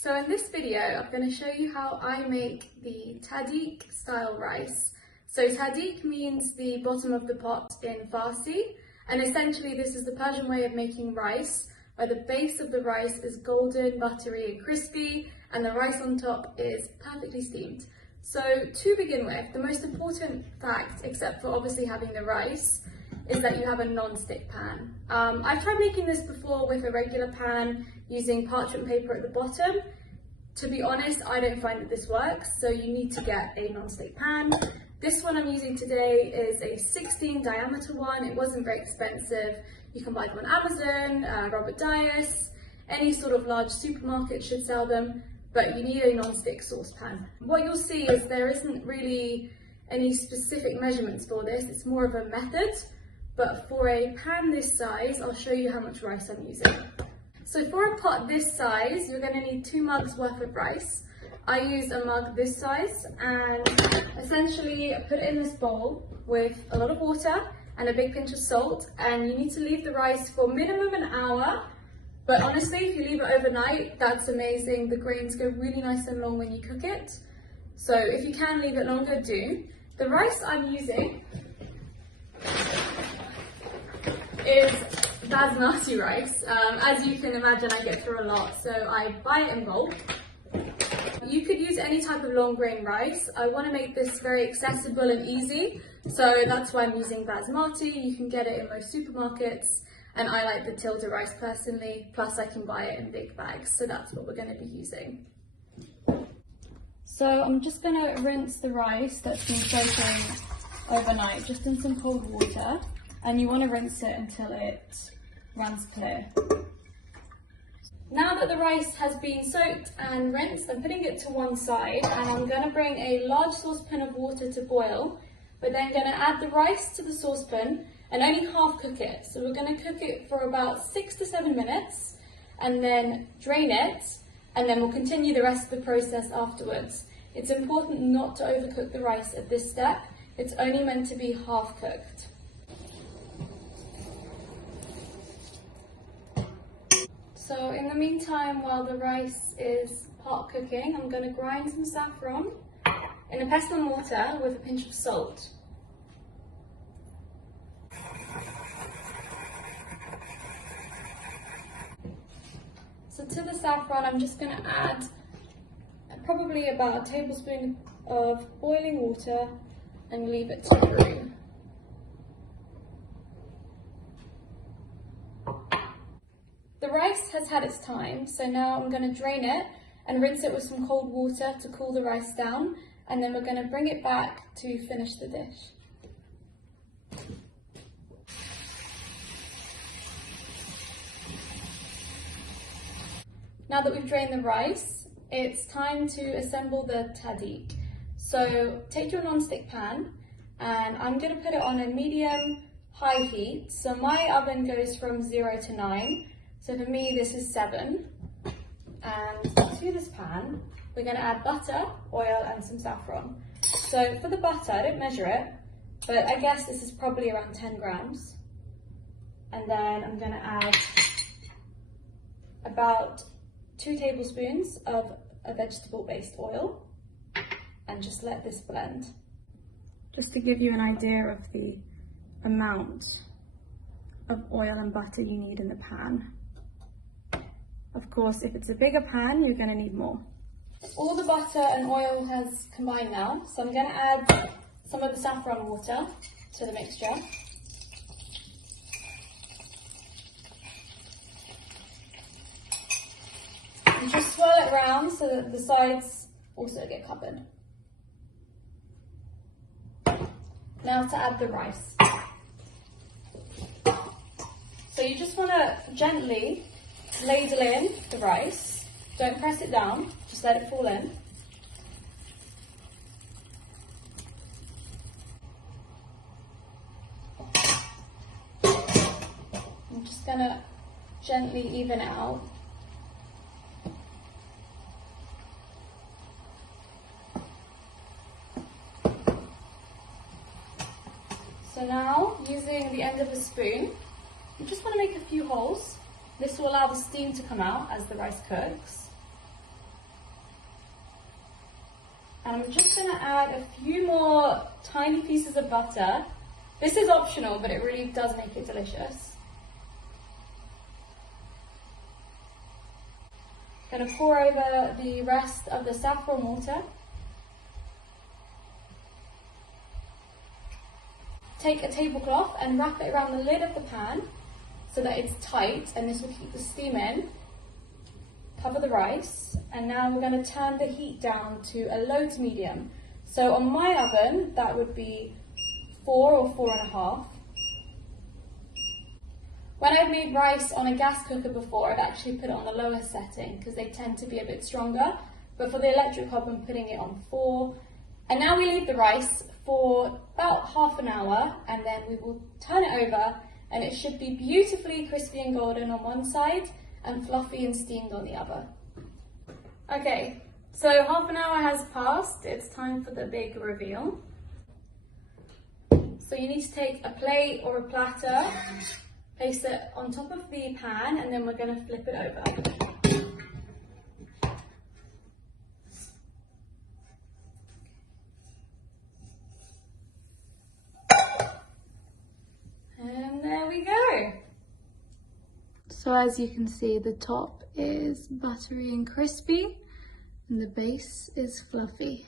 So in this video, I'm going to show you how I make the Tahdig style rice. So Tahdig means the bottom of the pot in Farsi, and essentially this is the Persian way of making rice, where the base of the rice is golden, buttery and crispy, and the rice on top is perfectly steamed. So to begin with, the most important fact, except for obviously having the rice, is that you have a non-stick pan. I've tried making this before with a regular pan using parchment paper at the bottom. To be honest, I don't find that this works, so you need to get a non-stick pan. This one I'm using today is a 16 diameter one. It wasn't very expensive. You can buy them on Amazon, Robert Dias, any sort of large supermarket should sell them, but you need a non-stick saucepan. What you'll see is there isn't really any specific measurements for this, it's more of a method. But for a pan this size, I'll show you how much rice I'm using. So for a pot this size, you're going to need 2 mugs worth of rice. I used a mug this size and essentially put it in this bowl with a lot of water and a big pinch of salt, and you need to leave the rice for minimum an hour. But honestly, if you leave it overnight, that's amazing. The grains go really nice and long when you cook it. So if you can leave it longer, do. The rice I'm using is basmati rice. As you can imagine, I get through a lot, so I buy it in bulk. You could use any type of long grain rice. I want to make this very accessible and easy, so that's why I'm using basmati. You can get it in most supermarkets, and I like the tilde rice personally, plus I can buy it in big bags, so that's what we're going to be using. So I'm just going to rinse the rice that's been soaking overnight just in some cold water. And you want to rinse it until it runs clear. Now that the rice has been soaked and rinsed, I'm putting it to one side, and I'm going to bring a large saucepan of water to boil. We're then going to add the rice to the saucepan and only half cook it. So we're going to cook it for about 6 to 7 minutes and then drain it, and then we'll continue the rest of the process afterwards. It's important not to overcook the rice at this step. It's only meant to be half cooked. So in the meantime, while the rice is part cooking, I'm going to grind some saffron in a pestle and mortar with a pinch of salt. So to the saffron, I'm just going to add probably about a tablespoon of boiling water and leave it to brew. The rice has had its time, so now I'm going to drain it and rinse it with some cold water to cool the rice down, and then we're going to bring it back to finish the dish. Now that we've drained the rice, it's time to assemble the tahdig. So take your non-stick pan, and I'm going to put it on a medium-high heat. So my oven goes from 0 to 9. So for me, this is 7. And to this pan, we're going to add butter, oil, and some saffron. So for the butter, I didn't measure it, but I guess this is probably around 10 grams. And then I'm going to add about 2 tablespoons of a vegetable-based oil, and just let this blend. Just to give you an idea of the amount of oil and butter you need in the pan. Of course, if it's a bigger pan, you're going to need more. All the butter and oil has combined now, so I'm going to add some of the saffron water to the mixture. And just swirl it around so that the sides also get covered. Now to add the rice. So you just want to gently ladle in the rice. Don't press it down, just let it fall in. I'm just going to gently even it out. So now, using the end of a spoon, you just want to make a few holes. This will allow the steam to come out as the rice cooks. And I'm just going to add a few more tiny pieces of butter. This is optional, but it really does make it delicious. Going to pour over the rest of the saffron water. Take a tablecloth and wrap it around the lid of the pan so that it's tight, and this will keep the steam in. Cover the rice, and now we're going to turn the heat down to a low to medium. So on my oven, that would be 4 or 4.5. When I've made rice on a gas cooker before, I've actually put it on the lower setting because they tend to be a bit stronger. But for the electric hob, I'm putting it on 4. And now we leave the rice for about half an hour, and then we will turn it over, and it should be beautifully crispy and golden on one side and fluffy and steamed on the other. Okay, so half an hour has passed. It's time for the big reveal. So you need to take a plate or a platter, place it on top of the pan, and then we're going to flip it over. And there we go. So as you can see, the top is buttery and crispy, and the base is fluffy.